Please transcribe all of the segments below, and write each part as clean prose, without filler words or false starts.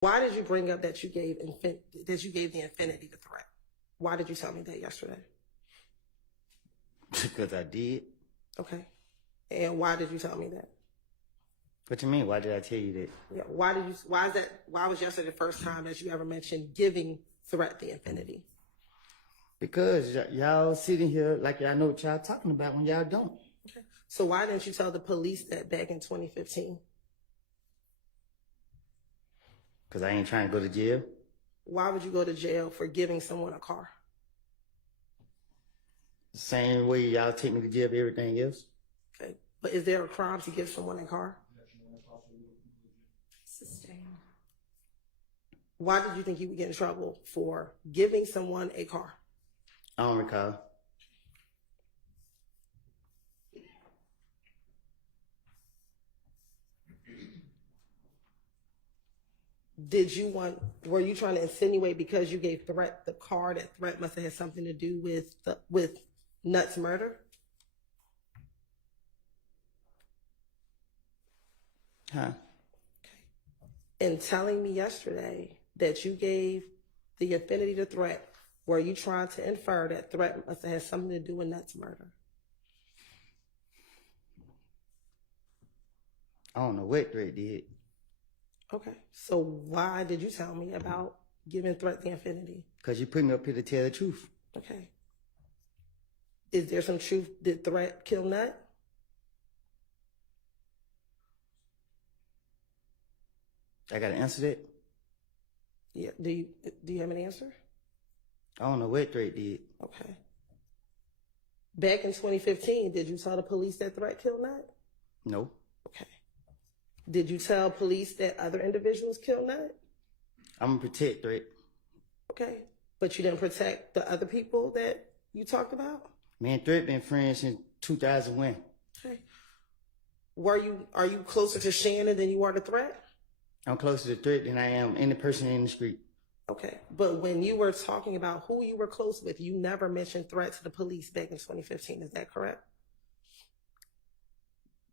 Why did you bring up that you gave the infinity the threat? Why did you tell me that yesterday? Because I did. Okay. And why did you tell me that? What you mean? Why did I tell you that? Yeah. Why was yesterday the first time that you ever mentioned giving threat the infinity? Because y'all sitting here like y'all know what y'all talking about when y'all don't. Okay. So why didn't you tell the police that back in 2015? Because I ain't trying to go to jail. Why would you go to jail for giving someone a car? The same way y'all take me to jail for everything else. Okay. But is there a crime to give someone a car? Sustained. Why did you think you would get in trouble for giving someone a car? I don't recall. Were you trying to insinuate because you gave Threat the car that Threat must have had something to do with Nuts' murder? Huh? Okay. In telling me yesterday that you gave the infinity to Threat, were you trying to infer that Threat must have had something to do with Nuts' murder? I don't know what Threat did. Okay. So why did you tell me about giving Threat the infinity? Because you put me up here to tell the truth. Okay. Is there some truth? Did Threat kill Nut? I got to answer that? Yeah. Do you have an answer? I don't know what Threat did. Okay. Back in 2015, did you tell the police that Threat killed Nut? No. Okay. Did you tell police that other individuals killed Nut? I'm going to protect Threat. Okay. But you didn't protect the other people that you talked about? Me and Threat been friends since 2001. Okay. Are you closer to Shannon than you are to Threat? I'm closer to Threat than I am any person in the street. Okay. But when you were talking about who you were close with, you never mentioned Threat to the police back in 2015. Is that correct?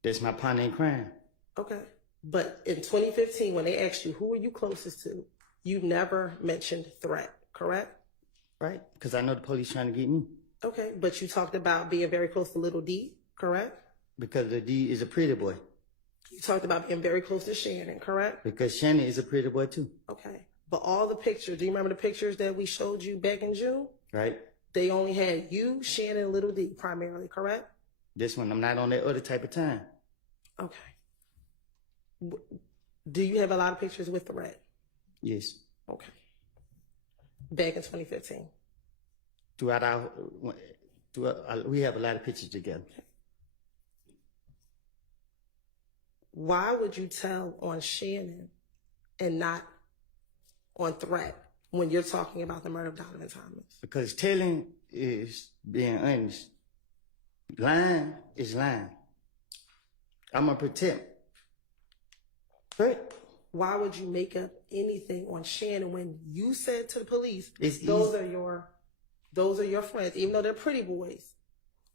That's my partner in crime. Okay. But in 2015, when they asked you, who are you closest to, you never mentioned Threat, correct? Right? Because I know the police trying to get me. Okay. But you talked about being very close to Little D, correct? Because the D is a pretty boy. You talked about being very close to Shannon, correct? Because Shannon is a pretty boy too. Okay. But all the pictures, do you remember the pictures that we showed you back in June? Right. They only had you, Shannon, and Little D primarily, correct? This one, I'm not on that other type of time. Okay. Do you have a lot of pictures with Threat? Yes. Okay. Back in 2015? We have a lot of pictures together. Okay. Why would you tell on Shannon and not on Threat when you're talking about the murder of Donovan Thomas? Because telling is being honest. Lying is lying. I'm going to protect. Right? Why would you make up anything on Shannon when you said to the police, It's those are your friends, even though they're pretty boys.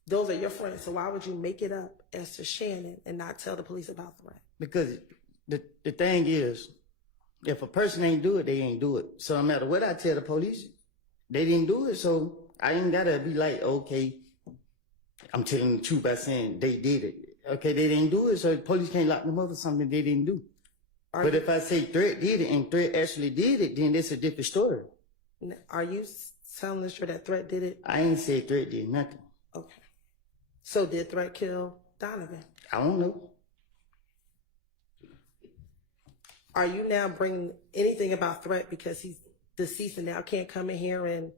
Those are your friends. So why would you make it up as to Shannon and not tell the police about Threat? Because the thing is, if a person ain't do it, they ain't do it. So no matter what I tell the police, they didn't do it. So I ain't got to be like, okay, I'm telling the truth by saying they did it. Okay, they didn't do it, so the police can't lock them up for something they didn't do. But if I say Threat did it and Threat actually did it, then it's a different story. Are you telling us that Threat did it? I ain't said Threat did nothing. Okay. So did Threat kill Donovan? I don't know. Are you now bringing anything about Threat because he's deceased and now can't come in here and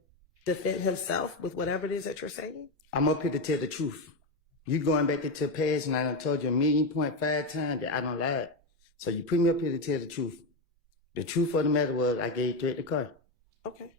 defend himself with whatever it is that you're saying? I'm up here to tell the truth. You going back into the past and I done told you 1.5 times that I don't lie. So you put me up here to tell the truth. The truth of the matter was I gave Threat the car. Okay.